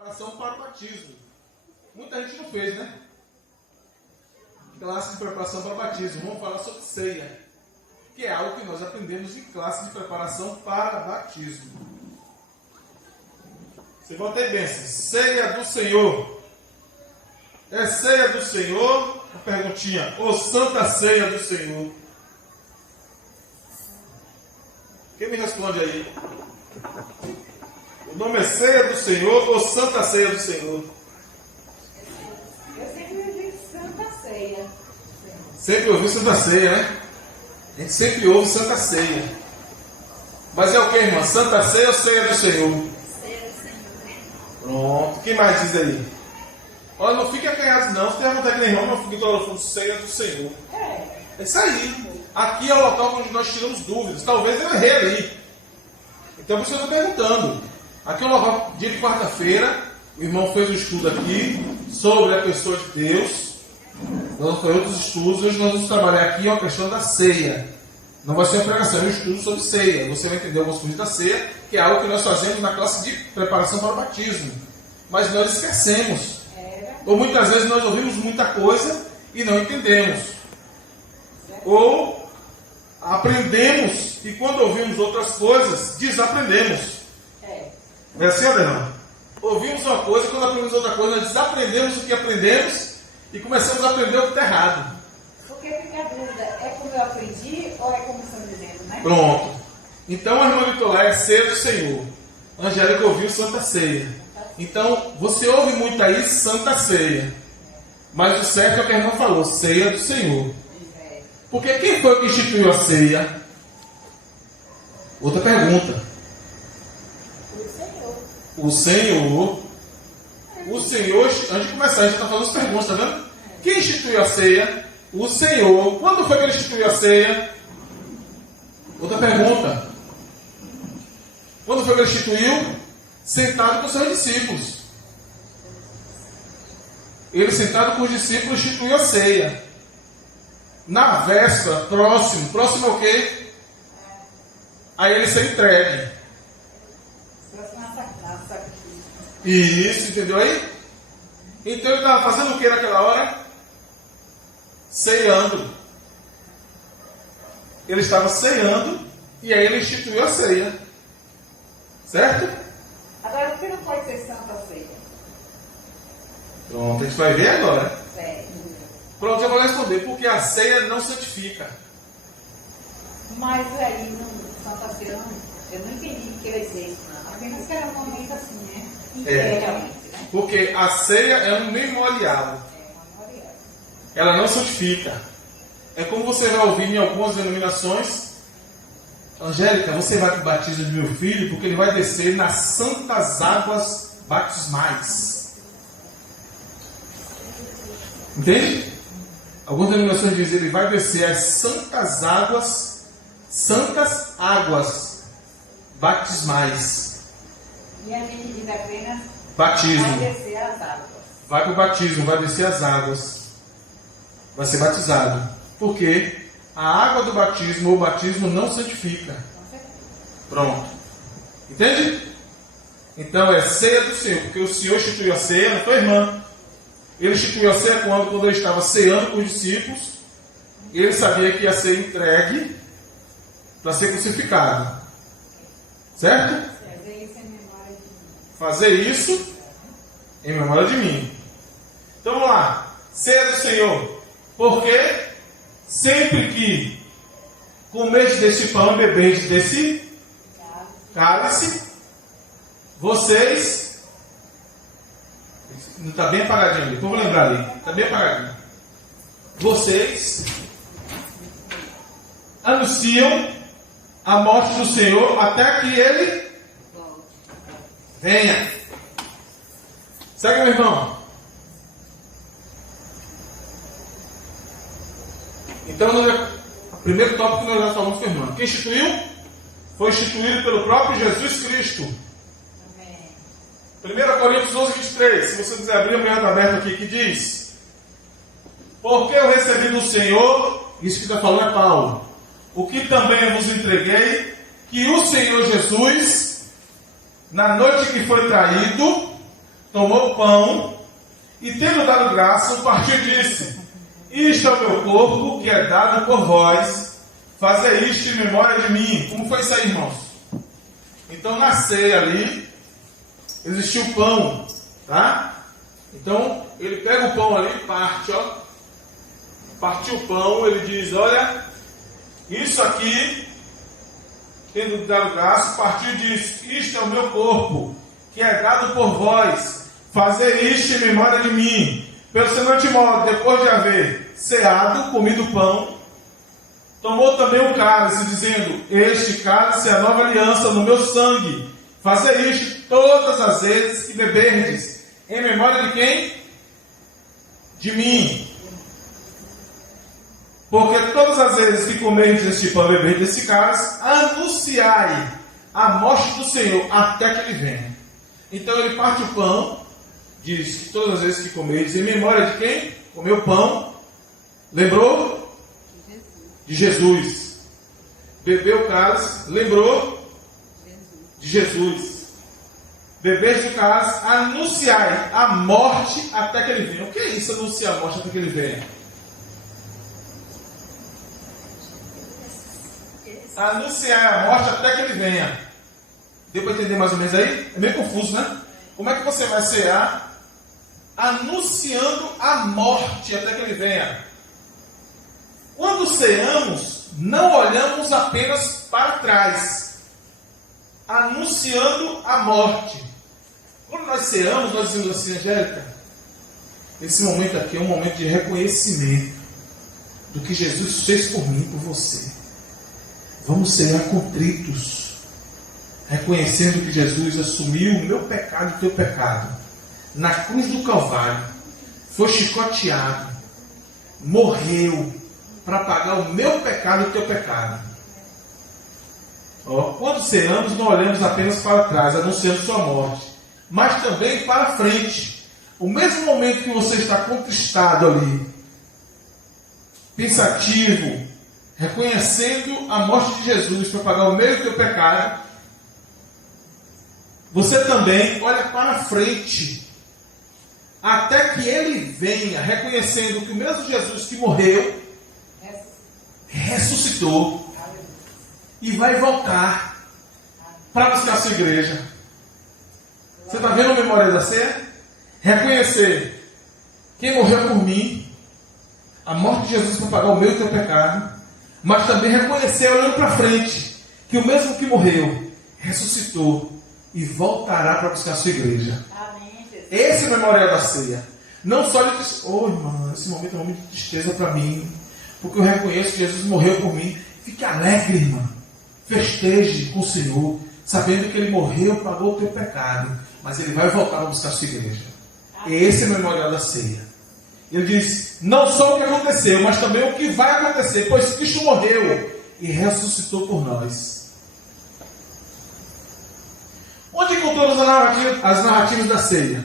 Preparação para o batismo. Muita gente não fez, né? Classe de preparação para o batismo. Vamos falar sobre ceia, que é algo que nós aprendemos em classe de preparação para batismo. Você vai ter bênção. Ceia do Senhor. É ceia do Senhor? Uma perguntinha. Ou Santa Ceia do Senhor? Quem me responde aí? O nome é Ceia do Senhor ou Santa Ceia do Senhor? Eu sempre ouvi Santa Ceia. Sempre ouvi Santa Ceia, né? A gente sempre ouve Santa Ceia. Mas é o que, irmã? Santa Ceia ou Ceia do Senhor? Ceia do Senhor. Pronto. Quem mais diz aí? Olha, não fique acanhado não. Se tem a vontade de irmão, não fique falando Ceia do Senhor. É isso aí. Aqui é o local onde nós tiramos dúvidas. Talvez eu errei ali. Então por isso eu estou perguntando. Aqui é o local, dia de quarta-feira, o irmão fez um estudo aqui sobre a pessoa de Deus. Nós foi outros estudos. Hoje nós vamos trabalhar aqui a questão da ceia. Não vai ser uma pregação, é um estudo sobre ceia. Você vai entender algumas coisas da ceia, que é algo que nós fazemos na classe de preparação para o batismo. Mas nós esquecemos. Ou muitas vezes nós ouvimos muita coisa e não entendemos. Ou aprendemos e quando ouvimos outras coisas, desaprendemos. É assim ou não? Ouvimos uma coisa e quando aprendemos outra coisa, nós desaprendemos o que aprendemos e começamos a aprender o que está errado. Porque fica a dúvida, é como eu aprendi ou é como estão dizendo, né? Pronto. Então a irmã Vitolá é Ceia do Senhor. A Angélica ouviu Santa Ceia. Então você ouve muito aí Santa Ceia. Mas o certo é o que a irmã falou, Ceia do Senhor. Porque quem foi que instituiu a ceia? Outra pergunta. O Senhor. O Senhor, antes de começar, a gente está fazendo as perguntas, tá vendo? Quem instituiu a ceia? O Senhor. Quando foi que ele instituiu a ceia? Outra pergunta. Quando foi que ele instituiu? Sentado com seus discípulos. Ele sentado com os discípulos instituiu a ceia. Na véspera, próximo é o quê? Aí ele ser entregue. Isso, entendeu aí? Então ele estava fazendo o que naquela hora? Ceando. Ele estava ceando e aí ele instituiu a ceia. Certo? Agora, por que não pode ser Santa Ceia? Pronto, a gente vai ver agora. Certo. Pronto, eu vou responder. Porque a ceia não santifica. Mas aí, no Santa Ceia, eu não entendi o que ele dizer isso, não. Apenas que era um momento assim, né? Realmente, né? Porque a ceia é um memorial. Ela não santifica. É como você vai ouvir em algumas denominações. Angélica, você vai para o batismo do meu filho porque ele vai descer nas santas águas batismais. Entende? Algumas denominações dizem que ele vai descer as santas águas batismais. E a gente diz apenas Batismo. vai descer as águas. Vai para o batismo, vai descer as águas. Vai ser batizado. Por quê? A água do batismo ou o batismo não santifica. Pronto. Entende? Então é ceia do Senhor. Porque o Senhor instituiu a ceia, não foi, irmã? Ele instituiu a ceia quando ele estava ceando com os discípulos. E ele sabia que ia ser entregue para ser crucificado. Certo? Fazer isso em memória de mim. Então vamos lá. Ceia do Senhor. Porque sempre que comeis deste pão e bebeis desse cálice, vocês... Está bem apagadinho ali. Vamos lembrar ali. Está bem apagadinho. Vocês anunciam a morte do Senhor até que Ele venha. Segue, meu irmão. Então, o primeiro tópico que nós já falamos com a irmã. Quem instituiu? Foi instituído pelo próprio Jesus Cristo. Amém. 1 Coríntios 11, 23. Se você quiser abrir, o aberto aqui, que diz: porque eu recebi do Senhor, isso que está falando é Paulo, o que também eu vos entreguei, que o Senhor Jesus, na noite que foi traído, tomou o pão e, tendo dado graça, o partiu e disse: isto é o meu corpo, que é dado por vós, fazei isto em memória de mim. Como foi isso aí, irmãos? Então, na ceia ali, existiu o pão, tá? Então, ele pega o pão ali e parte, ó. Partiu o pão, ele diz: olha, isso aqui, tendo dado graça, partiu e diz: isto é o meu corpo, que é dado por vós, fazer isto em memória de mim. Pelo semelhante modo, depois de haver ceado, comido o pão, tomou também o cálice, dizendo: este cálice é a nova aliança no meu sangue. Fazer isto todas as vezes que beberdes, em memória de quem? De mim. Porque todas as vezes que comerdes este pão e beberdes desse cálice, anunciai a morte do Senhor até que ele venha. Então ele parte o pão, diz que todas as vezes que comerdes, em memória de quem? Comeu o pão, lembrou? De Jesus. Bebeu o cálice, lembrou? De Jesus. Bebeis do cálice, anunciai a morte até que ele venha. O que é isso, anunciar a morte até que ele venha? Anunciar a morte até que ele venha. Deu para entender mais ou menos aí? É meio confuso, né? Como é que você vai cear anunciando a morte até que ele venha? Quando ceamos, não olhamos apenas para trás, anunciando a morte. Quando nós ceamos, nós dizemos assim: Angélica, esse momento aqui é um momento de reconhecimento do que Jesus fez por mim, por você. Vamos cear contritos, reconhecendo que Jesus assumiu o meu pecado e o teu pecado na cruz do Calvário, foi chicoteado, morreu para pagar o meu pecado e o teu pecado. Quando ceamos, não olhamos apenas para trás, anunciando sua morte, mas também para frente. O mesmo momento que você está contristado ali, pensativo, reconhecendo a morte de Jesus para pagar o meu e o teu pecado, você também olha para frente, até que ele venha, reconhecendo que o mesmo Jesus que morreu, ressuscitou e vai voltar para buscar a sua igreja. Você está vendo a memória da ceia? Reconhecer quem morreu por mim, a morte de Jesus para pagar o meu e o teu pecado, mas também reconhecer, olhando para frente, que o mesmo que morreu, ressuscitou e voltará para buscar a sua igreja. Amém, Jesus. Esse é o memorial da ceia. Não só de tristeza. Irmã, esse momento é um momento de tristeza para mim, porque eu reconheço que Jesus morreu por mim. Fique alegre, irmã. Festeje com o Senhor, sabendo que Ele morreu, pagou o teu pecado, mas Ele vai voltar a buscar a sua igreja. Esse é o memorial da ceia. Ele diz, não só o que aconteceu, mas também o que vai acontecer, pois Cristo morreu e ressuscitou por nós. Onde encontramos as narrativas da ceia?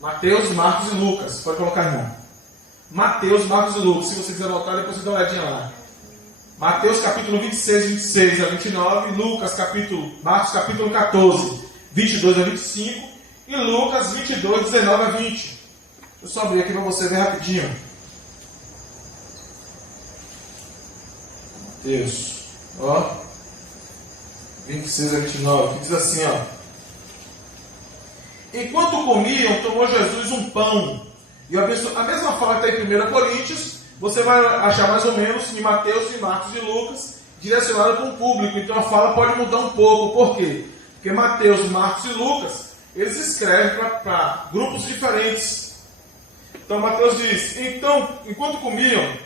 Mateus, Marcos e Lucas. Pode colocar, irmão. Mateus, Marcos e Lucas. Se você quiser voltar, depois você dá uma olhadinha lá. Mateus capítulo 26 a 29. Marcos capítulo 14, 22 a 25. E Lucas 22, 19 a 20. Deixa eu só abrir aqui para você ver rapidinho. Mateus, 26 a 29, que diz assim, enquanto comiam, tomou Jesus um pão e abençoou. A mesma fala que está em 1 Coríntios, você vai achar mais ou menos em Mateus, em Marcos e Lucas, direcionada para um público. Então a fala pode mudar um pouco. Por quê? Porque Mateus, Marcos e Lucas, eles escrevem para grupos diferentes. Então Mateus diz, então, enquanto comiam,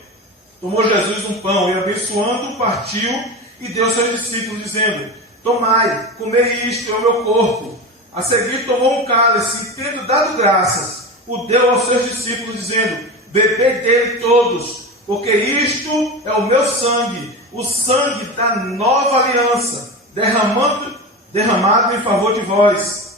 tomou Jesus um pão e abençoando, partiu e deu aos seus discípulos, dizendo, tomai, comei isto, é o meu corpo. A seguir tomou um cálice e, tendo dado graças, o deu aos seus discípulos, dizendo, bebei dele todos, porque isto é o meu sangue, o sangue da nova aliança, derramado em favor de vós,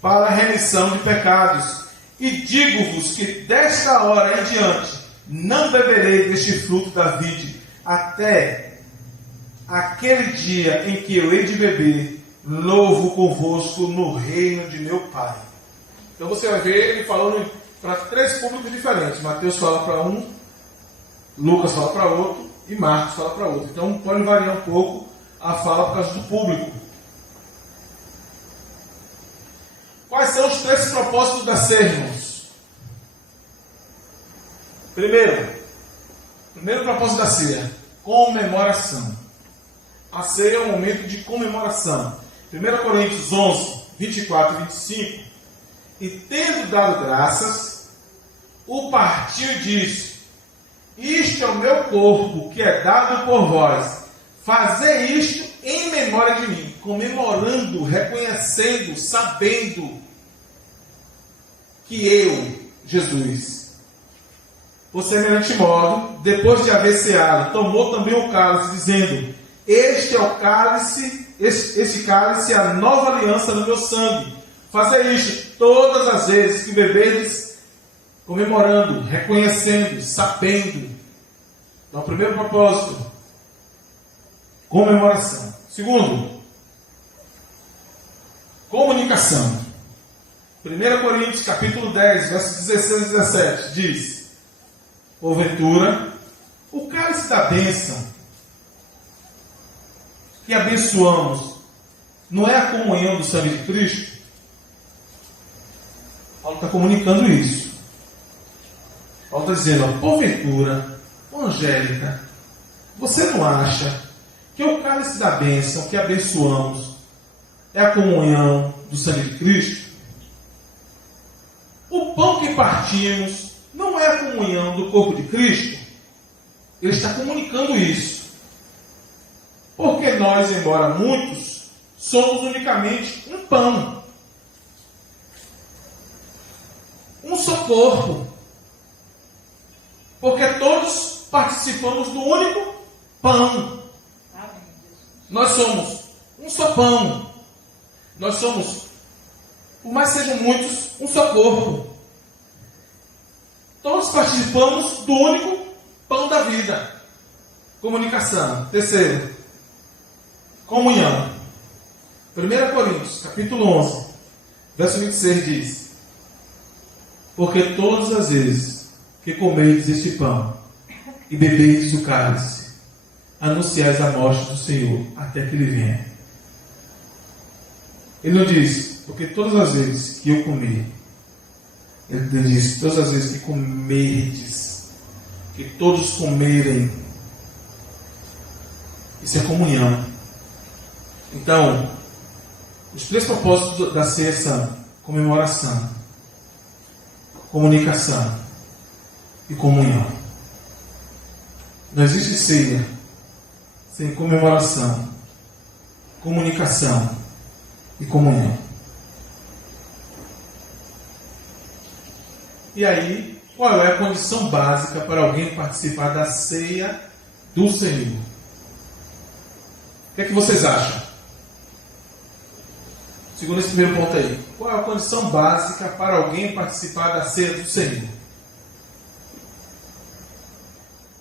para a remissão de pecados. E digo-vos que desta hora em diante não beberei deste fruto da vide, até aquele dia em que eu hei de beber louvo convosco no reino de meu Pai. Então você vai ver ele falando para 3 públicos diferentes. Mateus fala para um, Lucas fala para outro e Marcos fala para outro. Então pode variar um pouco a fala por causa do público. Quais são os 3 propósitos da ceia, irmãos? Primeiro propósito da ceia, comemoração. A ceia é um momento de comemoração. 1 Coríntios 11, 24 e 25. E tendo dado graças, o partiu e disse: isto é o meu corpo, que é dado por vós. Fazei isto em memória de mim. Comemorando, reconhecendo, sabendo que eu, Jesus, por semelhante modo, depois de haver ceado, tomou também o cálice, dizendo: este é o cálice, este cálice é a nova aliança no meu sangue. Fazei isto todas as vezes que beberdes, comemorando, reconhecendo, sabendo. Então, primeiro propósito, comemoração. Segundo, comunicação. 1 Coríntios capítulo 10, versos 16 e 17 diz: porventura, o cálice da bênção que abençoamos não é a comunhão do sangue de Cristo? Paulo está comunicando isso. Paulo está dizendo: porventura, Angélica, você não acha que o cálice da bênção que abençoamos é a comunhão do sangue de Cristo? O pão que partimos não é a comunhão do corpo de Cristo? Ele está comunicando isso. Porque nós, embora muitos, somos unicamente um pão. Um só corpo. Porque todos participamos do único pão. Nós somos um só pão. Nós somos, por mais que sejam muitos, um só corpo. Todos participamos do único pão da vida. Comunicação. Terceiro, comunhão. 1 Coríntios, capítulo 11, verso 26 diz: porque todas as vezes que comerdes este pão e beberdes o cálice, anunciais a morte do Senhor até que Ele venha. Ele não diz: porque todas as vezes que eu comer. Ele diz: todas as vezes que comerdes, que todos comerem. Isso é comunhão. Então, os 3 propósitos da ceia são comemoração, comunicação e comunhão. Não existe ceia sem comemoração, comunicação e comunhão. E aí, qual é a condição básica para alguém participar da ceia do Senhor? O que é que vocês acham? Segundo esse primeiro ponto aí, qual é a condição básica para alguém participar da ceia do Senhor?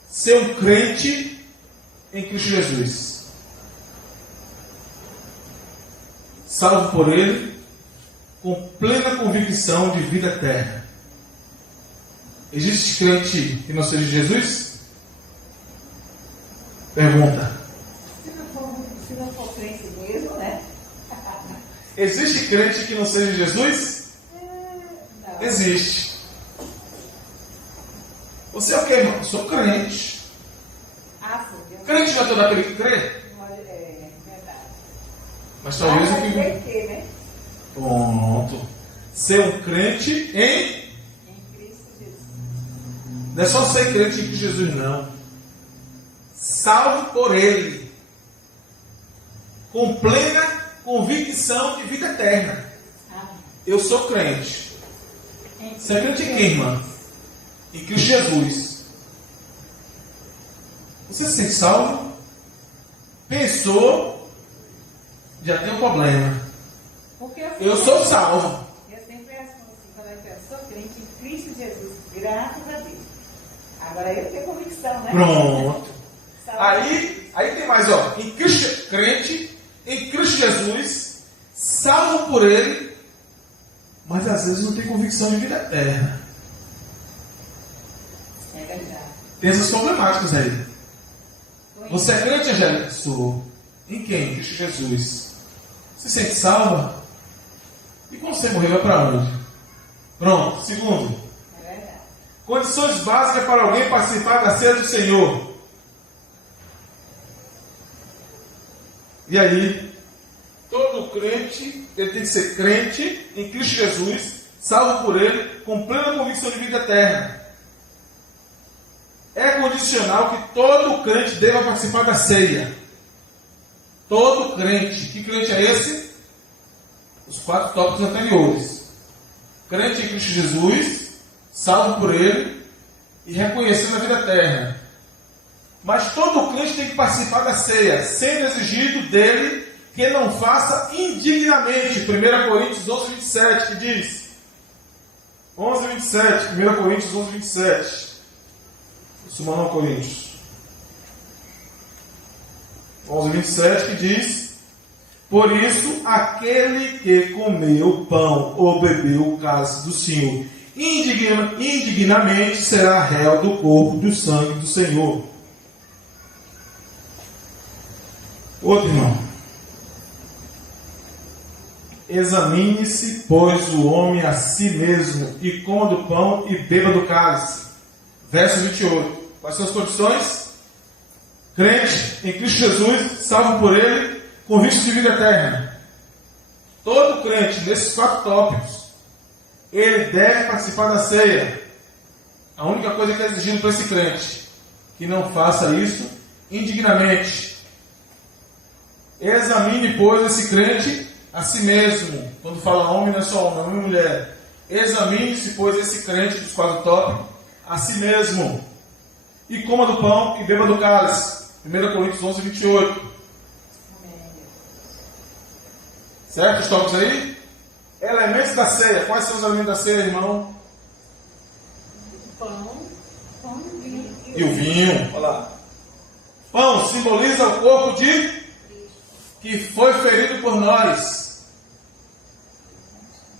Ser um crente em Cristo Jesus, salvo por Ele, com plena convicção de vida eterna. Existe crente que não seja Jesus? Pergunta. Se não for crente mesmo, né? Existe crente que não seja Jesus? Não. Existe. Você é o que, irmão? Sou crente. Sim. Crente não é todo aquele que crê? É verdade. Mas talvez o que... que... né? Pronto. Ser um crente em Cristo Jesus. Não é só ser crente em Cristo Jesus, não. Salvo por Ele. Com plena convicção de vida eterna. Eu sou crente. Você é crente em quem, irmã? Em Cristo Jesus. Você se sente salvo? Pensou? Já tem um problema. Eu sou salvo. Eu sempre respondo assim, quando eu sou crente em Cristo Jesus, graças a Deus. Agora eu tenho convicção, né? Pronto. Aí tem mais, ó. Crente em Cristo Jesus, salvo por Ele, mas às vezes não tem convicção de vida eterna. É verdade. Tem essas problemáticas aí. Você é crente, Angélica? Sou. Em quem? Em Cristo Jesus. Você se sente salva? E quando você morrer, vai para onde? Pronto. Segundo. É verdade. Condições básicas para alguém participar da ceia do Senhor. E aí, todo crente, ele tem que ser crente em Cristo Jesus, salvo por Ele, com plena convicção de vida eterna. É condicional que todo crente deva participar da ceia. Todo crente. Que crente é esse? Os 4 tópicos anteriores. Crente em Cristo Jesus, salvo por Ele e reconhecendo a vida eterna. Mas todo crente tem que participar da ceia, sendo exigido dele que não faça indignamente. 1 Coríntios 11, 27, que diz 11, 27, 1 Coríntios 11, 27. Sumando ao Coríntios 11, 27, que diz: por isso, aquele que comeu pão ou bebeu o cálice do Senhor indignamente será réu do corpo do sangue do Senhor. Outro irmão. Examine-se, pois, o homem a si mesmo, e coma do pão e beba do cálice. Verso 28. Quais são as condições? Crente em Cristo Jesus, salvo por Ele, com risco de vida eterna. Todo crente, nesses 4 tópicos, ele deve participar da ceia. A única coisa que é exigido para esse crente, que não faça isso indignamente. Examine, pois, esse crente a si mesmo. Quando fala homem, não é só homem, é homem e mulher. Examine-se, pois, esse crente dos 4 tópicos a si mesmo. E coma do pão e beba do cálice. 1 Coríntios 11, 28. Certo? Os tópicos aí? Elementos da ceia. Quais são os elementos da ceia, irmão? Pão e vinho. E o vinho. Olha lá. Pão simboliza o corpo de que foi ferido por nós.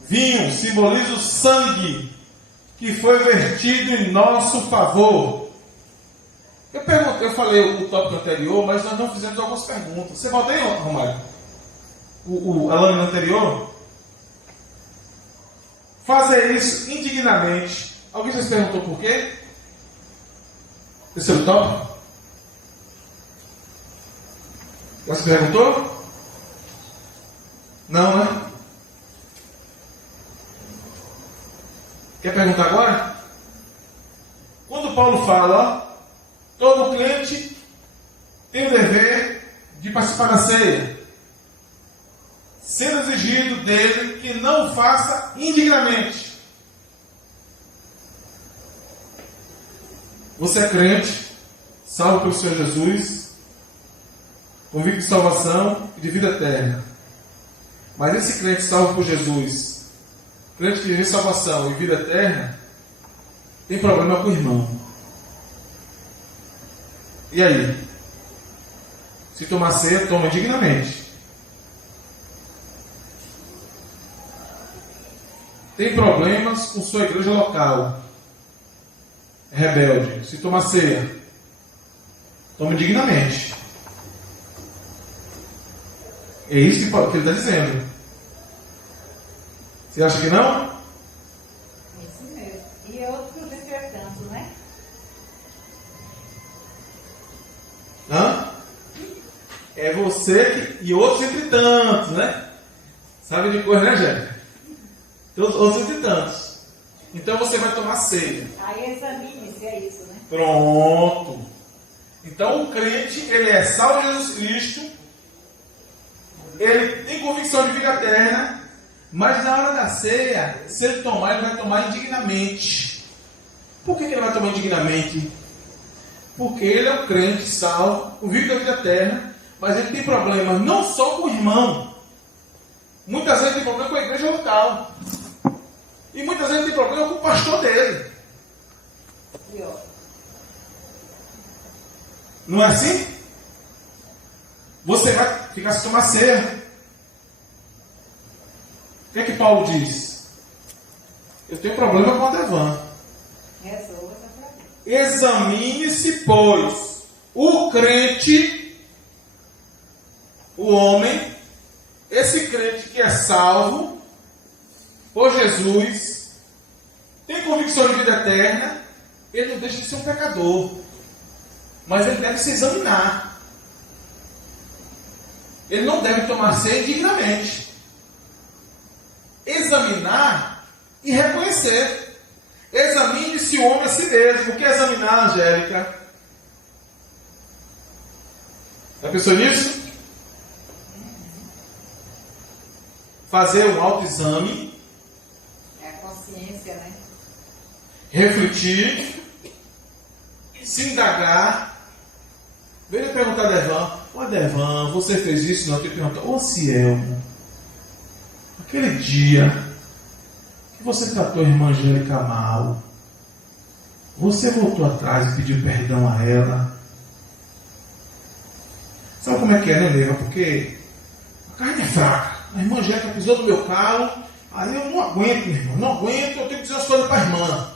Vinho simboliza o sangue que foi vertido em nosso favor. Eu falei o tópico anterior, mas nós não fizemos algumas perguntas. Você volta aí, Romário? A lâmina anterior? Fazer isso indignamente. Alguém já se perguntou por quê? Terceiro tópico? Já se perguntou? Não, né? Quer perguntar agora? Quando Paulo fala, todo crente tem o dever de participar da ceia, sendo exigido dele que não faça indignamente. Você é crente, salvo pelo Senhor Jesus, convicto de salvação e de vida eterna. Mas esse crente salvo por Jesus, crente que vive salvação e vida eterna, tem problema com o irmão. E aí? Se tomar ceia, toma indignamente. Tem problemas com sua igreja local. É rebelde. Se tomar ceia, toma indignamente. É isso que ele está dizendo. Você acha que não? Isso mesmo. E outros decretando, né? Hã? É você que, e outros entre tantos, né? Sabe de coisa, né, Jéssica? Outros entre tantos. Então você vai tomar ceia. Aí examine-se, é isso, né? Pronto. Então o crente, ele é salvo em Jesus Cristo, ele tem convicção de vida eterna, mas na hora da ceia, se ele tomar, ele vai tomar indignamente. Por que ele vai tomar indignamente? Porque ele é um crente salvo, convicto da vida eterna, mas ele tem problemas não só com o irmão, muitas vezes tem problema com a igreja local, e muitas vezes tem problema com o pastor dele. Não é assim? Você vai ficar sem tomar ceia. que é que Paulo diz? Eu tenho problema com a Devan. Resolva essa problema. Examine-se, pois, o crente, o homem, esse crente que é salvo por Jesus, tem convicção de vida eterna, ele não deixa de ser um pecador, mas ele deve se examinar. Ele não deve tomar ceia indignamente. Examinar e reconhecer. Examine-se o homem a si mesmo. O que é examinar, Angélica? Já pensou nisso? Fazer um autoexame. É a consciência, né? Refletir. Se indagar. Veja perguntar a Devan. Ô Devan, você fez isso? Não, eu te perguntar. Ô Cielmo, aquele dia que você tratou a irmã Angélica mal, você voltou atrás e pediu perdão a ela. Sabe como é que é, né, Neva? Porque a carne é fraca. A irmã Angélica pisou no meu calo, aí eu não aguento, meu irmão. Não aguento, eu tenho que dizer as coisas para a irmã.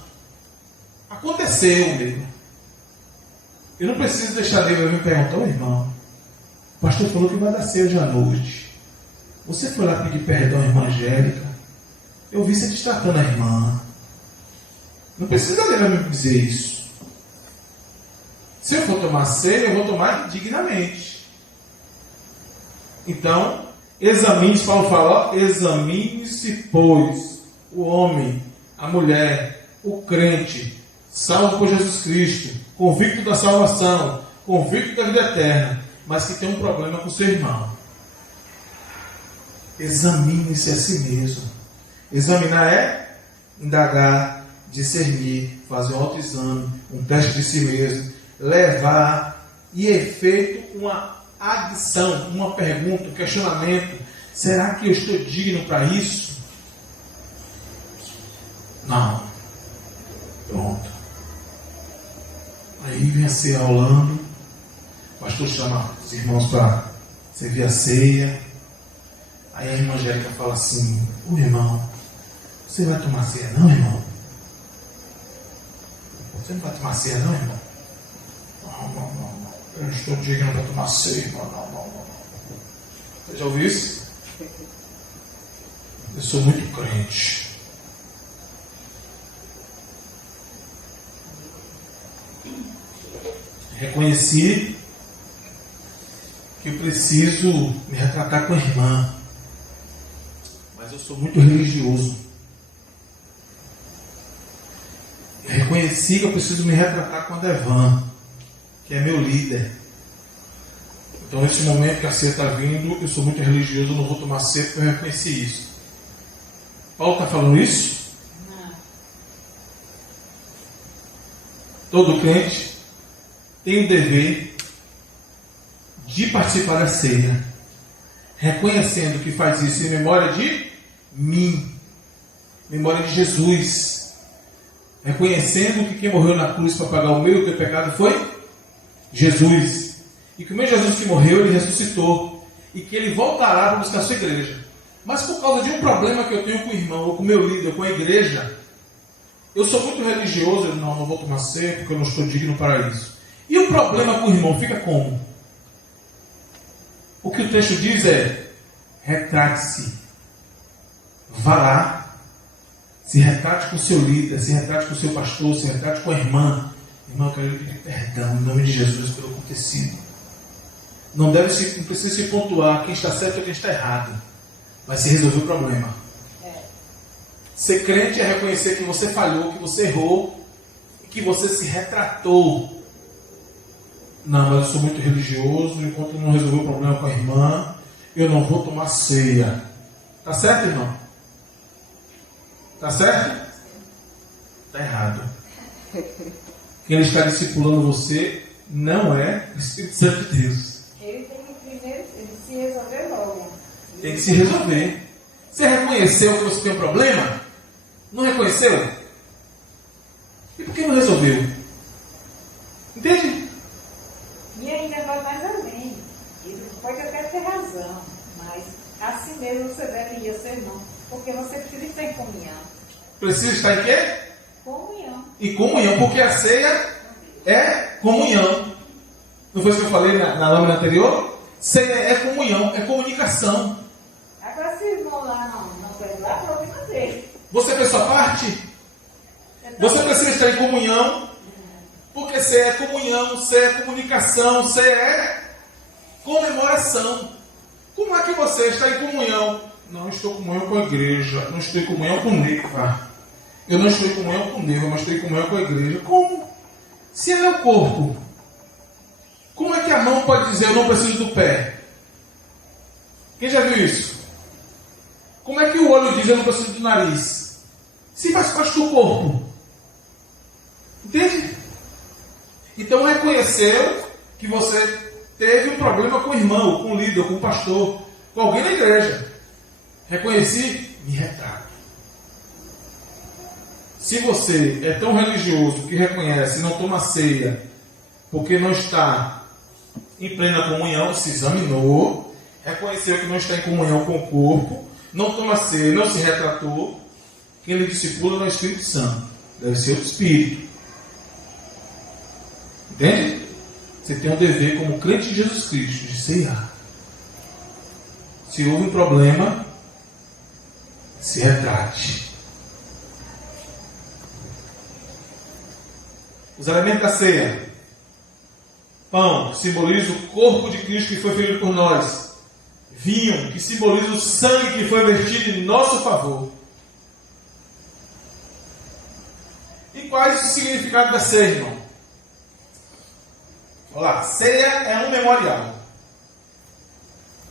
Aconteceu, Neva. Eu não preciso deixar a Neva me perguntar, ô irmão, o pastor falou que vai dar ceia hoje à noite. Você foi lá pedir perdão à irmã Angélica? Eu vi você destratando a irmã. Não precisa Neva me dizer isso. Se eu for tomar ceia, eu vou tomar dignamente. Então, examine-se, Paulo fala, examine-se, pois, o homem, a mulher, o crente, salvo por Jesus Cristo, convicto da salvação, convicto da vida eterna, mas que tem um problema com seu irmão. Examine-se a si mesmo. Examinar é indagar, discernir, fazer um autoexame, um teste de si mesmo, levar e é feito uma adição, uma pergunta, um questionamento. Será que eu estou digno para isso? Não. Pronto. Aí vem a ceia rolando. O pastor chama os irmãos para servir a ceia. Aí a irmã Angélica fala assim: ô irmão, você vai tomar ceia não, irmão? Você não vai tomar ceia não, irmão? Não. Eu não estou digno para tomar ceia, irmão. Não. Você já ouviu isso? Eu sou muito crente. Reconheci que eu preciso me retratar com a irmã, mas eu sou muito religioso. Reconheci que eu preciso me retratar com a Devan, que é meu líder. Então, nesse momento que a ceia está vindo, eu sou muito religioso, eu não vou tomar ceia porque eu reconheci isso. Paulo está falando isso? Não. Todo crente tem o dever de participar da ceia, reconhecendo que faz isso em memória de mim, memória de Jesus, reconhecendo que quem morreu na cruz para pagar o meu e o teu pecado foi Jesus, e que o mesmo Jesus que morreu, ele ressuscitou, e que ele voltará para buscar a sua igreja. Mas por causa de um problema que eu tenho com o irmão, ou com o meu líder, com a igreja, eu sou muito religioso, eu não vou tomar ceia porque eu não estou digno para isso. E o problema com o irmão fica como? O que o texto diz é: retrate-se, vá lá, se retrate com o seu líder, se retrate com o seu pastor, se retrate com a irmã. Irmão, eu quero pedir perdão em nome de Jesus pelo acontecido. Não precisa se pontuar quem está certo ou quem está errado, mas se resolver o problema. Ser crente é reconhecer que você falhou, que você errou, e que você se retratou. Não, mas eu sou muito religioso, enquanto eu não resolver o problema com a irmã, eu não vou tomar ceia. Tá certo, irmão? Tá certo? Tá errado. Quem está discipulando você não é o Espírito Santo de Deus. Ele tem que primeiro se resolver logo. Tem que se resolver. Você reconheceu que você tem um problema? Não reconheceu? E por que não resolveu? Entende? E ainda vai mais além. Ele pode até ter razão, mas assim mesmo você deve ir ao seu irmão. Porque você precisa estar em comunhão. Precisa estar em quê? Comunhão. Em comunhão, porque a ceia é comunhão. Não foi isso que eu falei na lâmina anterior? Ceia é comunhão, é comunicação. Agora se o irmão lá não foi lá, problema dele. Você fez sua parte? Você precisa estar em comunhão, porque ceia é comunhão, ceia é comunicação, ceia é comemoração. Como é que você está em comunhão? Não estou em comunhão com a igreja, não estou em comunhão com Neiva. Eu não estou em comunhão com Neiva, mas estou em comunhão com a igreja. Como? Se ele é o corpo, como é que a mão pode dizer eu não preciso do pé? Quem já viu isso? Como é que o olho diz eu não preciso do nariz? Se faz parte do corpo. Entende? Então reconheceu que você teve um problema com o irmão, com o líder, com o pastor, com alguém da igreja. Reconheci, me retrato. Se você é tão religioso que reconhece e não toma ceia, porque não está em plena comunhão, se examinou, reconheceu que não está em comunhão com o corpo, não toma ceia, não se retratou, quem lhe discipula não é o Espírito Santo, deve ser o Espírito. Entende? Você tem um dever como crente em Jesus Cristo de ceiar. Se houve um problema, se retrate. Os elementos da ceia: pão, que simboliza o corpo de Cristo que foi ferido por nós. Vinho, que simboliza o sangue que foi vertido em nosso favor. E qual é o significado da ceia, irmão? Olá, ceia é um memorial.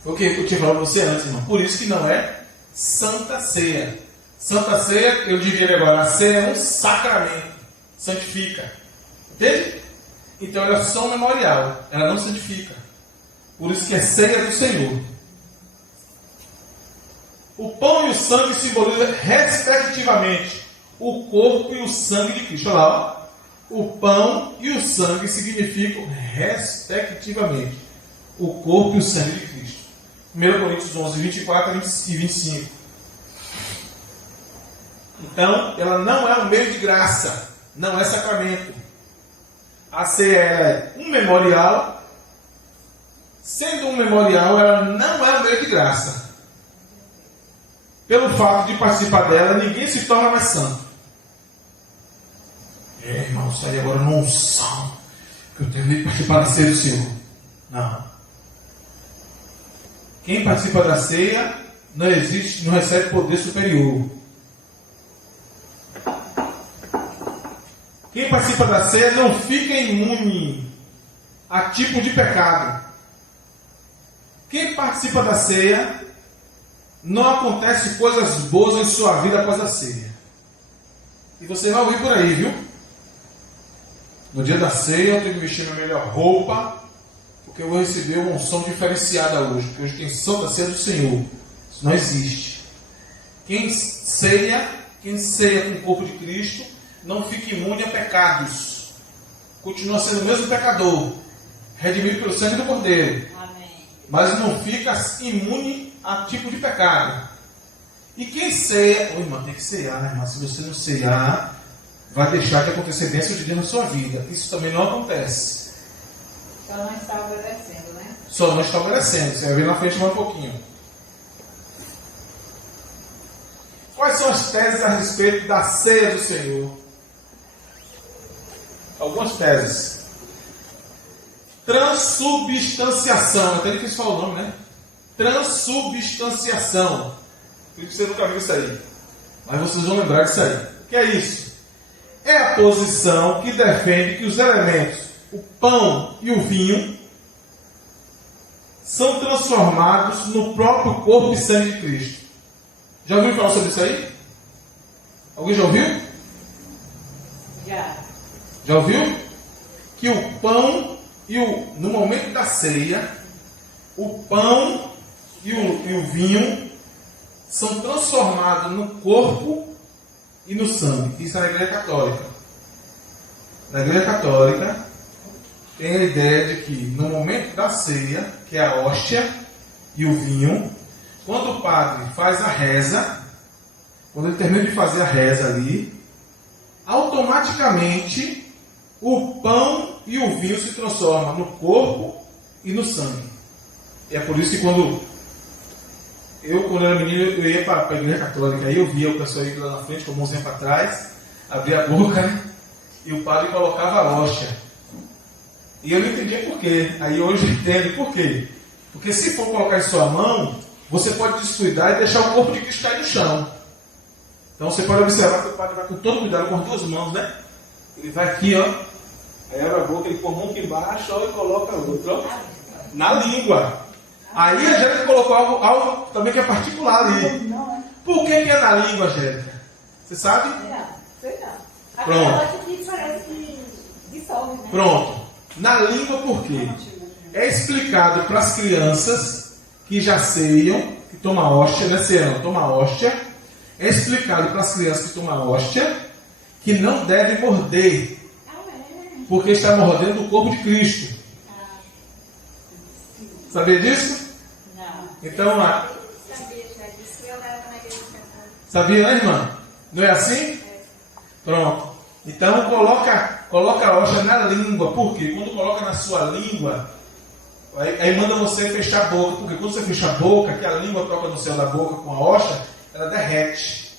Foi o que eu tinha falado para você antes, irmão. Por isso que não é Santa Ceia. Santa Ceia, eu diria agora, a ceia é um sacramento. Santifica. Entende? Então ela é só um memorial. Ela não santifica. Por isso que é ceia do Senhor. O pão e o sangue simbolizam respectivamente o corpo e o sangue de Cristo. Olha lá, ó. O pão e o sangue significam respectivamente o corpo e o sangue de Cristo. 1 Coríntios 11, 24 e 25. Então, ela não é um meio de graça, não é sacramento. A ceia é um memorial. Sendo um memorial, ela não é um meio de graça. Pelo fato de participar dela, ninguém se torna mais santo. Irmão, sai agora numa unção, que eu tenho que participar da ceia do Senhor. Não. Quem participa da ceia não existe, não recebe poder superior. Quem participa da ceia não fica imune a tipo de pecado. Quem participa da ceia, não acontece coisas boas em sua vida após a ceia. E você vai ouvir por aí, viu? No dia da ceia eu tenho que vestir minha melhor roupa, porque eu vou receber uma unção diferenciada hoje, porque hoje tem Santa Ceia do Senhor. Isso não existe. Quem ceia com o corpo de Cristo, não fica imune a pecados. Continua sendo o mesmo pecador, redimido pelo sangue do Cordeiro. Amém. Mas não fica imune a tipo de pecado. E quem ceia, irmão, tem que cear, né, irmão? Se você não cear, vai deixar de acontecer bênção de Deus na sua vida. Isso também não acontece. Só não está obedecendo, né? Só não está obedecendo. Você vai ver na frente mais um pouquinho. Quais são as teses a respeito da ceia do Senhor? Algumas teses. Transubstanciação. Até difícil falar o nome, né? Transubstanciação. Por isso que você nunca viu isso aí. Mas vocês vão lembrar disso aí. O que é isso? É a posição que defende que os elementos, o pão e o vinho, são transformados no próprio corpo e sangue de Cristo. Já ouviu falar sobre isso aí? Alguém já ouviu? Já. Já ouviu? Que o pão no momento da ceia, o pão e o vinho são transformados no corpo e no sangue. Isso é na Igreja Católica. Na Igreja Católica tem a ideia de que no momento da ceia, que é a hóstia e o vinho, quando o padre faz a reza, quando ele termina de fazer a reza ali, automaticamente o pão e o vinho se transformam no corpo e no sangue. E é por isso que quando eu era menino, eu ia para a igreja católica, aí eu via o pessoal ir lá na frente com a mãozinha para trás, abria a boca, né? E o padre colocava a hóstia. E eu não entendia por quê. Aí hoje eu entendo por quê. Porque se for colocar em sua mão, você pode descuidar e deixar o corpo de Cristo cair no chão. Então você pode observar que o padre vai com todo cuidado com as duas mãos, né? Ele vai aqui, ó. Aí abre a boca, ele põe a mão aqui embaixo, ó, e coloca a outra, ó, na língua. Aí a Angélica colocou algo também que é particular ali. Por que é na língua, Angélica? Você sabe? Não, sei não. Pronto. Que parece que dissolve, né? Pronto. Na língua por quê? É explicado para as crianças que já ceiam, que tomam hóstia, né? Ceiam, toma hóstia. É explicado para as crianças que tomam hóstia que não devem morder, porque está mordendo o corpo de Cristo. Sabia disso? Não. Então, sabia, né, irmã? Não é assim? Pronto. Então, coloca a hóstia na língua. Por quê? Quando coloca na sua língua, aí manda você fechar a boca. Porque quando você fecha a boca, que a língua toca no céu da boca com a hóstia, ela derrete.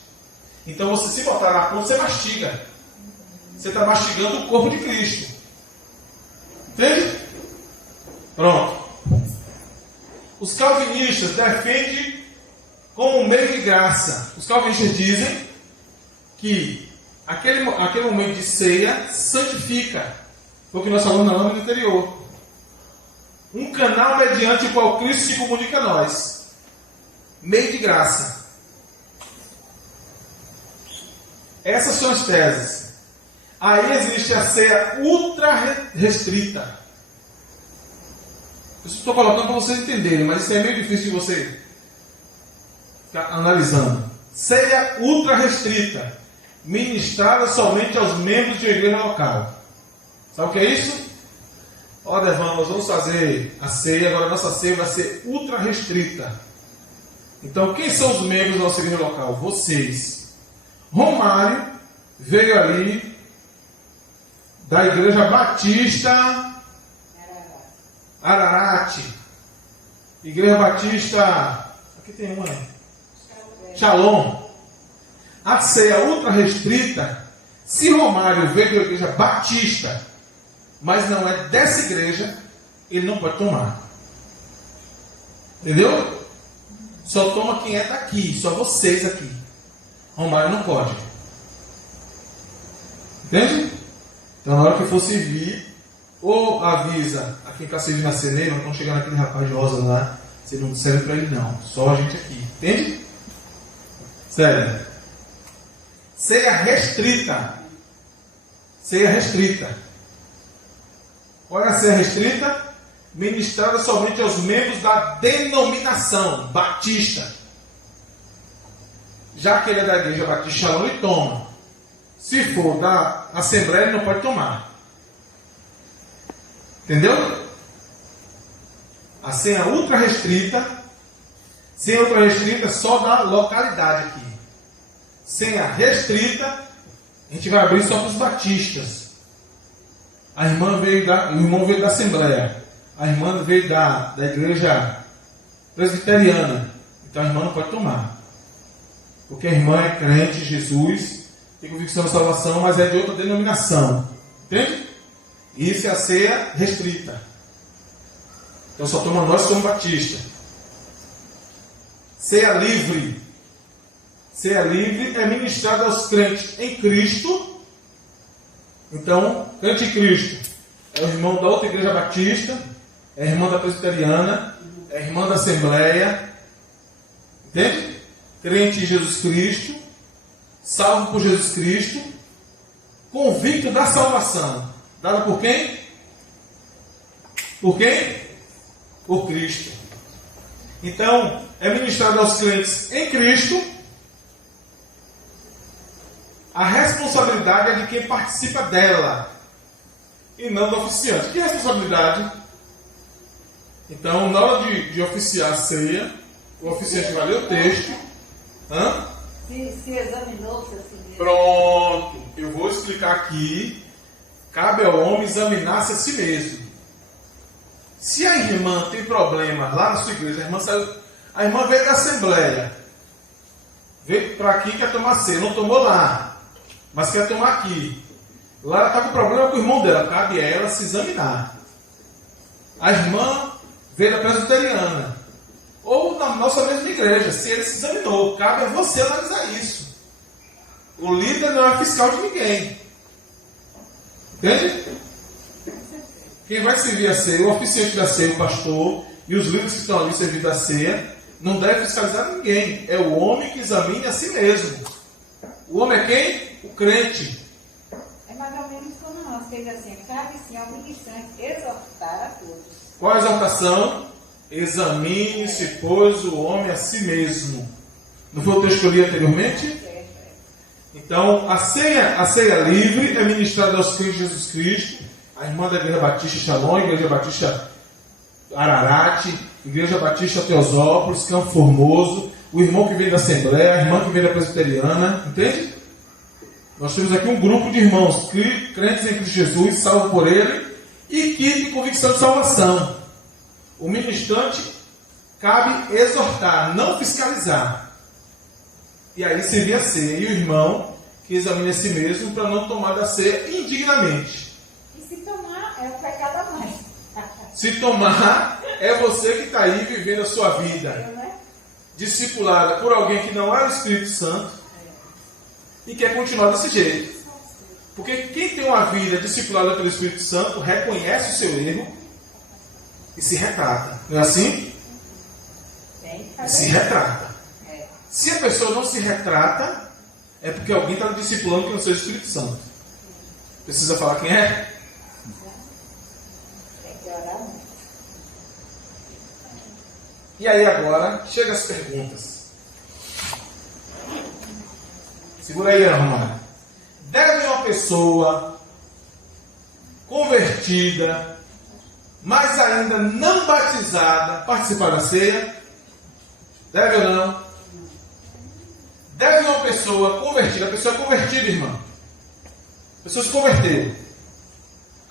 Então, você se botar na ponta, você mastiga. Você está mastigando o corpo de Cristo. Entende? Pronto. Os calvinistas defendem como um meio de graça. Os calvinistas dizem que aquele momento de ceia santifica. Foi o que nós falamos na lâmina anterior. Um canal mediante o qual Cristo se comunica a nós. Meio de graça. Essas são as teses. Aí existe a ceia ultra restrita. Eu estou colocando para vocês entenderem, mas isso é meio difícil de você ficar analisando. Ceia ultra restrita, ministrada somente aos membros de uma igreja local. Sabe o que é isso? Olha, irmãos, nós vamos fazer a ceia, agora a nossa ceia vai ser ultra restrita. Então, quem são os membros da nossa igreja local? Vocês. Romário veio ali da Igreja Batista Ararate, Igreja Batista, aqui tem uma, Shalom. A ceia ultra restrita, se Romário veio da Igreja Batista, mas não é dessa igreja, ele não pode tomar. Entendeu? Só toma quem é daqui, só vocês aqui. Romário não pode. Entende? Então, na hora que for servir, ou avisa a quem está servindo a ceia, não estão chegando aquele rapaz de rosa lá, você não serve para ele não, só a gente aqui. Entende? Sério. Ceia restrita. Ceia restrita. Qual é a ceia restrita? Ministrada somente aos membros da denominação batista. Já que ele é da igreja batista, Shalom, ele toma. Se for da Assembleia, ele não pode tomar. Entendeu? A ceia ultra restrita. Ceia ultra restrita só da localidade aqui. Ceia restrita, a gente vai abrir só para os batistas. O irmão veio da Assembleia. A irmã veio da igreja presbiteriana. Então a irmã não pode tomar. Porque a irmã é crente em Jesus, tem convicção de salvação, mas é de outra denominação. Entende? Isso é a ceia restrita. Então só toma nós que somos batistas. Ceia livre. Ceia livre é ministrada aos crentes em Cristo. Então, crente em Cristo é o irmão da outra igreja batista, é a irmã da presbiteriana, é a irmã da Assembleia. Entende? Crente em Jesus Cristo, salvo por Jesus Cristo, convicto da salvação. Dada por quem? Por quem? Por Cristo. Então, é ministrado aos crentes em Cristo. A responsabilidade é de quem participa dela e não do oficiante. Que responsabilidade? Então, na hora de oficiar a ceia, o oficiante vai ler o texto, Se examinou-se assim mesmo. Pronto, eu vou explicar aqui. Cabe ao homem examinar-se a si mesmo. Se a irmã tem problema lá na sua igreja, a irmã veio da assembleia, veio para aqui, quer tomar ceia, não tomou lá, mas quer tomar aqui. Lá ela está com problema com o irmão dela, cabe a ela se examinar. A irmã veio da presbiteriana, ou na nossa mesma igreja, se ele se examinou, cabe a você analisar isso. O líder não é fiscal de ninguém. Entende? Quem vai servir a ceia, o oficiante da ceia, o pastor, e os líderes que estão ali servindo a ceia, não deve fiscalizar ninguém. É o homem que examine a si mesmo. O homem é quem? O crente. É mais ou menos como nós, que diz assim, cabe sim ao ministrante exortar a todos. Qual a exortação? Examine-se, pois, o homem a si mesmo. Não foi o texto que eu li anteriormente? Então, a ceia livre é ministrada aos crentes de Jesus Cristo, a irmã da Igreja Batista Shalom, Igreja Batista Ararate, Igreja Batista Teosópolis, Campo Formoso, o irmão que vem da Assembleia, a irmã que vem da Presbiteriana, entende? Nós temos aqui um grupo de irmãos crentes em Cristo Jesus, salvo por Ele, e que tem convicção de salvação. O ministrante cabe exortar, não fiscalizar. E aí servir a ceia. E o irmão que examine a si mesmo para não tomar da ceia indignamente. E se tomar, é um pecado a mais. Se tomar, é você que está aí vivendo a sua vida discipulada por alguém que não é o Espírito Santo e quer continuar desse jeito. Porque quem tem uma vida discipulada pelo Espírito Santo reconhece o seu erro e se retrata. Não é assim? Se retrata. Se a pessoa não se retrata, é porque alguém está discipulando que não seja o Espírito Santo. Precisa falar quem é? Tem que orar muito. E aí agora, chega as perguntas. Segura aí, Ana Romana. Deve uma pessoa convertida, mas ainda não batizada, participar da ceia? Deve ou não? Deve uma pessoa convertida, a pessoa é convertida, irmã. A pessoa se converteu.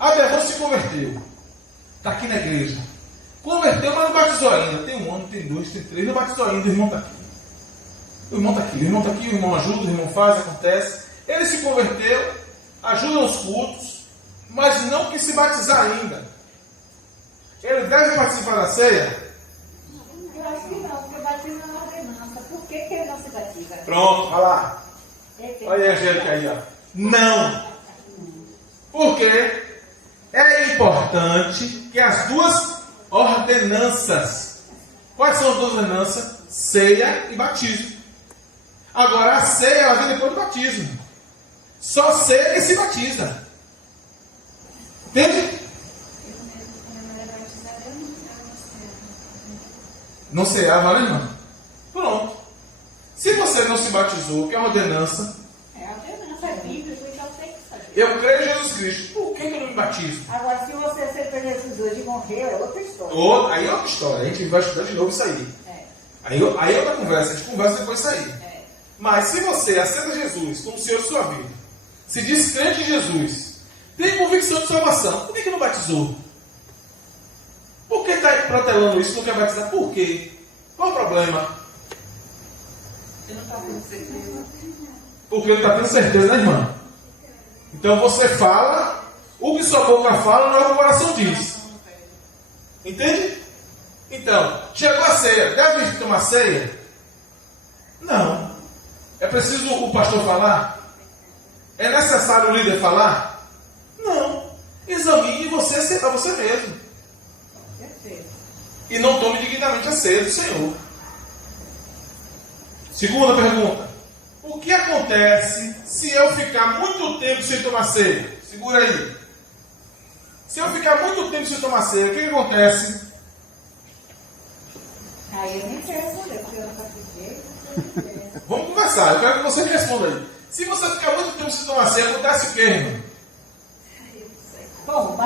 A Bevon se converteu. Está aqui na igreja. Converteu, mas não batizou ainda. Tem um ano, tem dois, tem três, não batizou ainda, o irmão está aqui. O irmão está aqui, o irmão está aqui, o irmão ajuda, o irmão faz, acontece. Ele se converteu, ajuda nos cultos, mas não quis se batizar ainda. Ele deve participar da ceia? Eu acho que não, porque batismo é uma ordenança. Por que ele não se batiza? Pronto, vai lá. Olha a Angélica aí, ó. Não. Porque é importante que as duas ordenanças. Quais são as duas ordenanças? Ceia e batismo. Agora a ceia ela vem depois do batismo. Só ceia e se batiza. Entende? Não ceava, né, irmã? Pronto. Se você não se batizou, que é uma ordenança. É a ordenança, é bíblico, então tem que fazer. Eu creio em Jesus Cristo. Por que eu não me batizo? Agora, se você aceitar esses dois de morrer, é outra história. Aí é outra história. A gente vai estudar de novo isso aí. Aí é outra conversa. A gente conversa depois disso aí. Mas se você aceita Jesus como Senhor de sua vida, se diz crente em Jesus, tem convicção de salvação, por que não batizou? Por que está protelando isso? Não quer batizar? Por quê? Qual o problema? Você não está tendo certeza. Porque ele está tendo certeza, né, irmã? Então você fala, o que sua boca fala não é o que o coração diz. Entende? Então, chegou a ceia, deve tomar ceia? Não. É preciso o pastor falar? É necessário o líder falar? Não. Examine você a você mesmo. E não tome dignamente a ceia do Senhor. Segunda pergunta. O que acontece se eu ficar muito tempo sem tomar ceia? Segura aí. Se eu ficar muito tempo sem tomar ceia, o que acontece? Aí eu nem quero responder, porque eu não participei. Vamos conversar, eu quero que você responda aí. Se você ficar muito tempo sem tomar ceia, acontece o quê, irmão? Bom,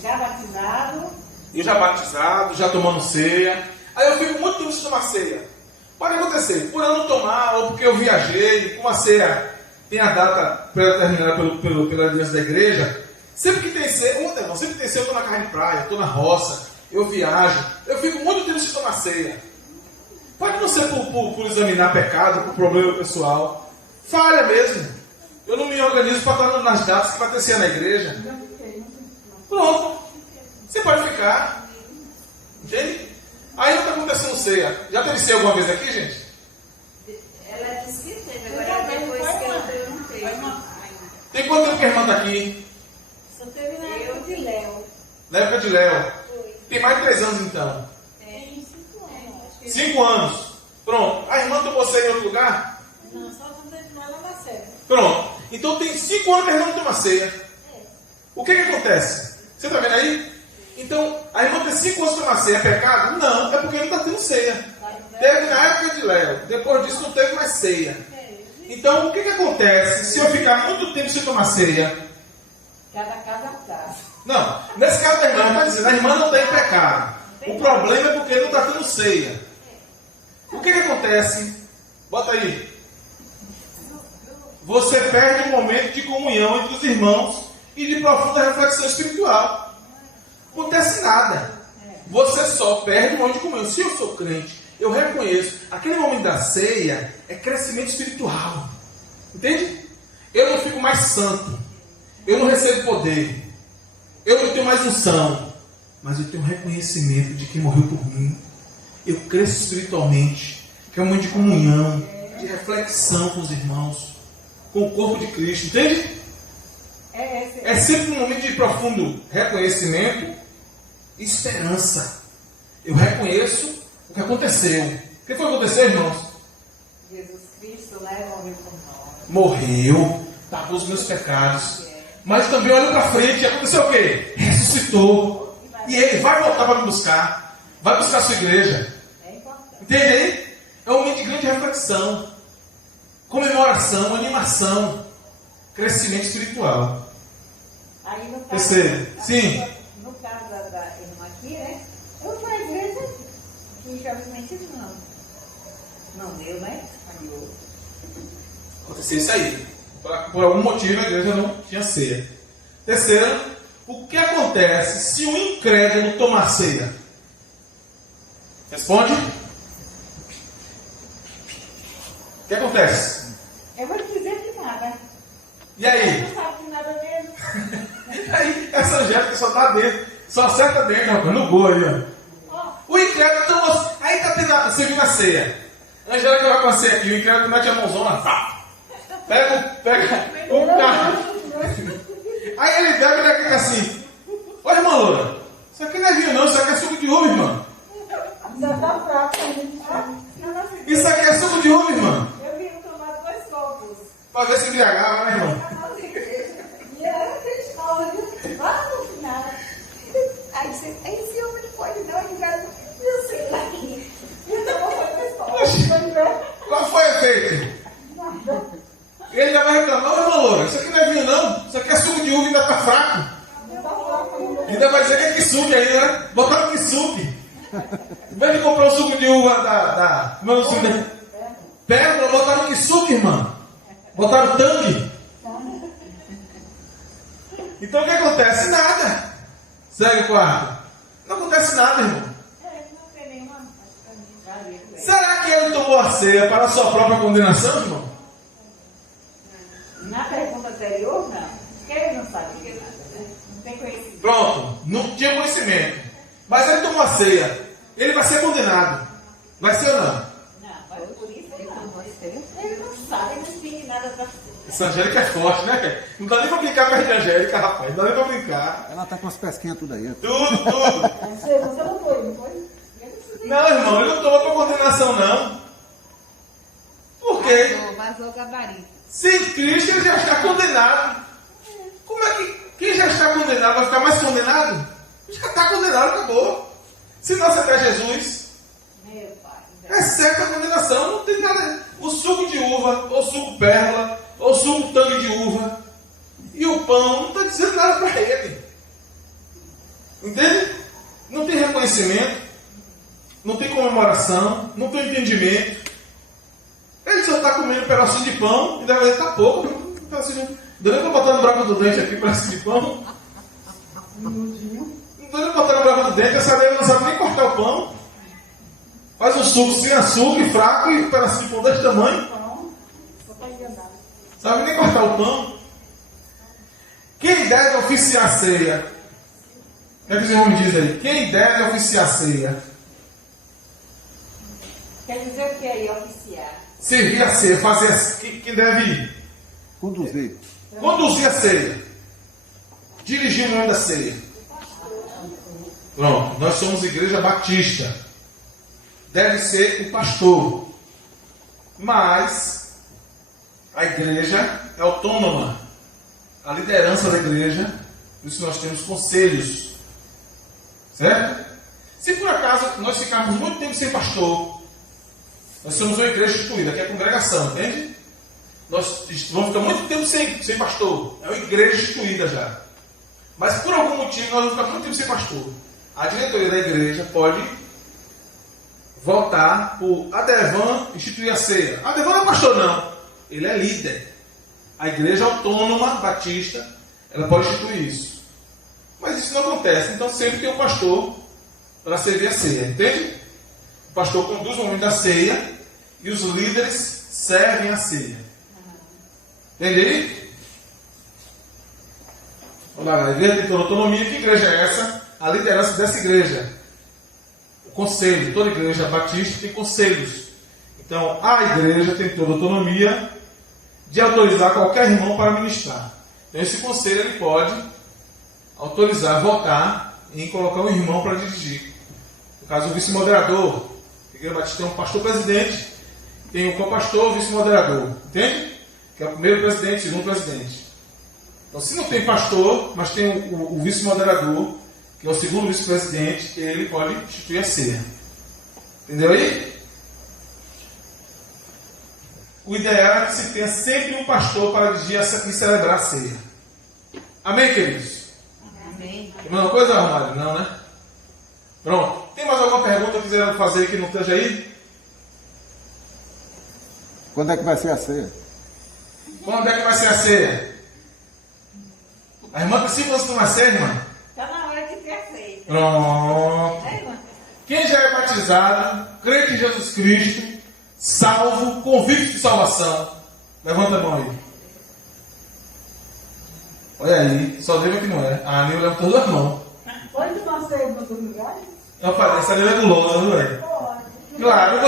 já batizado. Eu já batizado, já tomando ceia. Aí eu fico muito tempo sem tomar ceia. Pode acontecer, por eu não tomar, ou porque eu viajei, como a ceia tem a data pré-determinada pela aliança da igreja, sempre que tem ceia, sempre que tem ceia eu estou na casa de praia, estou na roça, eu viajo, eu fico muito tempo sem tomar ceia. Pode não ser por examinar pecado, por problema pessoal, falha mesmo. Eu não me organizo para estar nas datas que vai ter ceia na igreja. Pronto, você pode ficar, entende? Aí não está acontecendo ceia. Já teve ceia alguma vez aqui, gente? Ela disse que teve, agora depois que ela perguntei. Tem quanto tempo que a irmã está aqui? Só teve na época de Léo. Na época de Léo. Tem mais de 3 anos então. Tem 5 anos. 5 anos. Pronto. A irmã tomou ceia em outro lugar? Não, só quando ela na série. Pronto. Então tem 5 anos que a irmã não toma ceia. O que acontece? Você está vendo aí? Então, a irmã tem 5 anos de tomar ceia, é pecado? Não, é porque não está tendo ceia. Teve na época de Léo. Depois disso não teve mais ceia. Então, o que acontece se eu ficar muito tempo sem tomar ceia? Cada casa é um caso. Não, nesse caso da irmã, está dizendo, a irmã não tem pecado. O problema é porque não está tendo ceia. O que acontece? Bota aí. Você perde um momento de comunhão entre os irmãos e de profunda reflexão espiritual. Não acontece nada. Você só perde um momento de comunhão. Se eu sou crente, eu reconheço, aquele momento da ceia é crescimento espiritual. Entende? Eu não fico mais santo. Eu não recebo poder. Eu não tenho mais unção. Mas eu tenho reconhecimento de quem morreu por mim. Eu cresço espiritualmente. Que é um momento de comunhão, de reflexão com os irmãos, com o corpo de Cristo. Entende? É sempre um momento de profundo reconhecimento e esperança. Eu reconheço o que aconteceu. O que foi que aconteceu, irmãos? Jesus Cristo, né, morreu por nós. Morreu, pagou os meus pecados. Mas também olha para frente, aconteceu o quê? Ressuscitou. E ele vai voltar para me buscar. Vai buscar a sua igreja. É importante. Entende aí? É um momento de grande reflexão, comemoração, animação, crescimento espiritual. Aí no caso, Terceiro. Sim. No caso da irmã aqui, né? Eu fui à igreja que infelizmente não deu, né? Falhou. Aconteceu isso aí. Por algum motivo a igreja não tinha ceia. Terceiro, o que acontece se o incrédulo tomar ceia? Responde. O que acontece? Eu vou te dizer de nada. E aí? Não sabe de nada mesmo. Aí, essa Angélica só tá dentro, só acerta dentro, rapaz, no gol aí, ó. O incrédulo tomou. Aí tá tendo a segunda ceia. A Angélica vai com a ceia aqui, o incrédulo mete a mãozona, pá. Pega o carro. Aí ele bebe e fica assim: Ô irmã Loura, isso aqui não é vinho não, isso aqui é suco de uva, irmã. Ainda tá fraco ainda. Isso aqui é suco de uva, irmã. Eu vim tomar 2 copos. Pra ver se embriagava, né, irmão? E era cristal, viu? Lá no final. Aí esse homem não pode não, ele vai. Eu sei lá. Então foi 2 copos. Qual foi o efeito? Ele ainda vai reclamar: Ô irmã Loura, isso aqui não é vinho não, isso aqui é suco de uva e ainda tá fraco. Ainda vai dizer que é kisuke aí, né? Botaram kisuke. Em vez de comprar o suco de uva como é o suco da pedra, botaram kisuke, irmã. Botaram tangue. Então o que acontece? Nada. Segue o quarto. Não acontece nada, irmão. Não tem nenhuma. Será que ele tomou a ceia para a sua própria condenação, irmão? Na pergunta anterior, não. Porque ele não sabe o que é nada, né? Não tem conhecimento. Pronto, não tinha conhecimento. Mas ele tomou a ceia. Ele vai ser condenado. Vai ser ou não? Não, mas por isso ele não. Ele não sabe, ele não entende nada para Essa Angélica é forte, né, cara? Não dá nem pra brincar perto de Angélica, rapaz. Não dá nem pra brincar. Ela tá com as pesquinhas tudo aí. Tudo. Você não foi, não foi? Não, irmão, ele não tomou pra condenação, não. Por quê? Vazou o gabarito. Sem Cristo ele já está condenado. Como é que quem já está condenado vai ficar mais condenado? Já está condenado, acabou. Se não aceitar Jesus, Meu pai. é certa a condenação. Não tem nada. O suco de uva, ou suco pérola, ou suco tangue de uva, e o pão não está dizendo nada para ele. Entende? Não tem reconhecimento, não tem comemoração, não tem entendimento. comendo um pedacinho de pão, e deve dizer, tá pouco, um pedacinho de... Dando eu botando o buraco do dente aqui, um pedacinho de pão. Dando eu botando o buraco do dente, essa daí não sabe nem cortar o pão. Faz um suco sem açúcar e fraco, e um pedacinho de pão desse tamanho. Sabe nem cortar o pão. Quem deve oficiar a ceia? O que é que os irmãos me dizem aí? Quem deve oficiar a ceia? Quer dizer o que aí, oficiar? Servir a ceia, fazer a ceia. Quem deve ir? Conduzir. Conduzir a ceia. Dirigir o nome da ceia. Pronto, nós somos igreja batista. Deve ser o pastor. Mas a igreja é autônoma. A liderança da igreja, por isso nós temos conselhos. Certo? Se por acaso nós ficarmos muito tempo sem pastor, nós somos uma igreja instituída, que é a congregação, entende? Nós vamos ficar muito tempo sem pastor. É uma igreja instituída já. Mas por algum motivo nós vamos ficar muito tempo sem pastor. A diretoria da igreja pode votar por Adevan instituir a ceia. Adevan não é pastor, não. Ele é líder. A igreja autônoma batista, ela pode instituir isso. Mas isso não acontece. Então sempre tem um pastor para servir a ceia. Entende? O pastor conduz o momento da ceia e os líderes servem a ceia. Entende? Olha lá, a igreja tem toda autonomia. Que igreja é essa? A liderança dessa igreja. O conselho. Toda igreja batista tem conselhos. Então, a igreja tem toda autonomia de autorizar qualquer irmão para ministrar. Então, esse conselho ele pode autorizar, votar em colocar um irmão para dirigir. No caso, o vice-moderador. A igreja batista tem um pastor-presidente, tem um co-pastor, vice-moderador. Entende? Que é o primeiro presidente, o segundo presidente. Então, se não tem pastor, mas tem o vice-moderador, que é o segundo vice-presidente, ele pode instituir a ceia. Entendeu aí? O ideal é que se tenha sempre um pastor para dirigir e celebrar a ceia. Amém, queridos? Amém. Tem mais uma coisa, Romário? Não, né? Pronto. Tem mais alguma pergunta que quiseram fazer que não esteja aí? Quando é que vai ser a ceia? Quando é que vai ser a ceia? A irmã precisa tomar ceia, irmã? Está na hora de ter feito. Pronto. É, irmã? Quem já é batizado, crente em Jesus Cristo, salvo, convicto de salvação, levanta a mão aí. Olha aí, só Deus que não é. A Anil leva todas as mãos. Pode tomar ceia em outro lugar? Não, pai, essa Anil é do Louro, não é? Pode. Claro,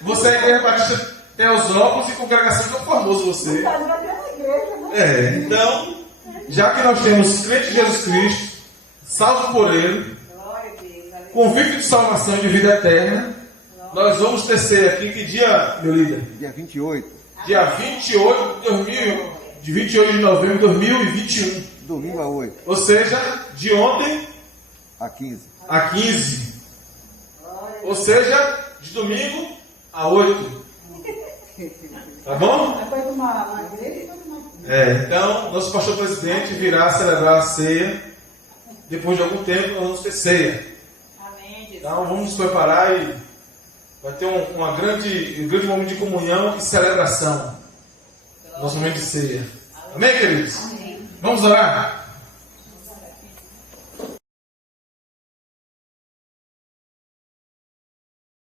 você é igreja batista Teosópolis e congregação que é famoso você. Mas vai ter na igreja, né? É, então, já que nós temos crente em Jesus Cristo, salvo por Ele, Glória a Deus. Aleluia. convicto de salvação e de vida eterna, nós vamos tecer aqui, que dia, meu líder? Dia 28. Dia 28 de novembro de 2021. Domingo a 8. Ou seja, de ontem A 15. a 15. Ou seja, de domingo a 8. Tá bom? Depois de uma igreja e depois de uma... Então, nosso pastor presidente virá celebrar a ceia. Depois de algum tempo, nós vamos ter ceia. Amém, Jesus. Então, vamos nos preparar e vai ter um grande momento de comunhão e celebração. Nosso momento de ceia. Amém, queridos? Amém. Vamos orar?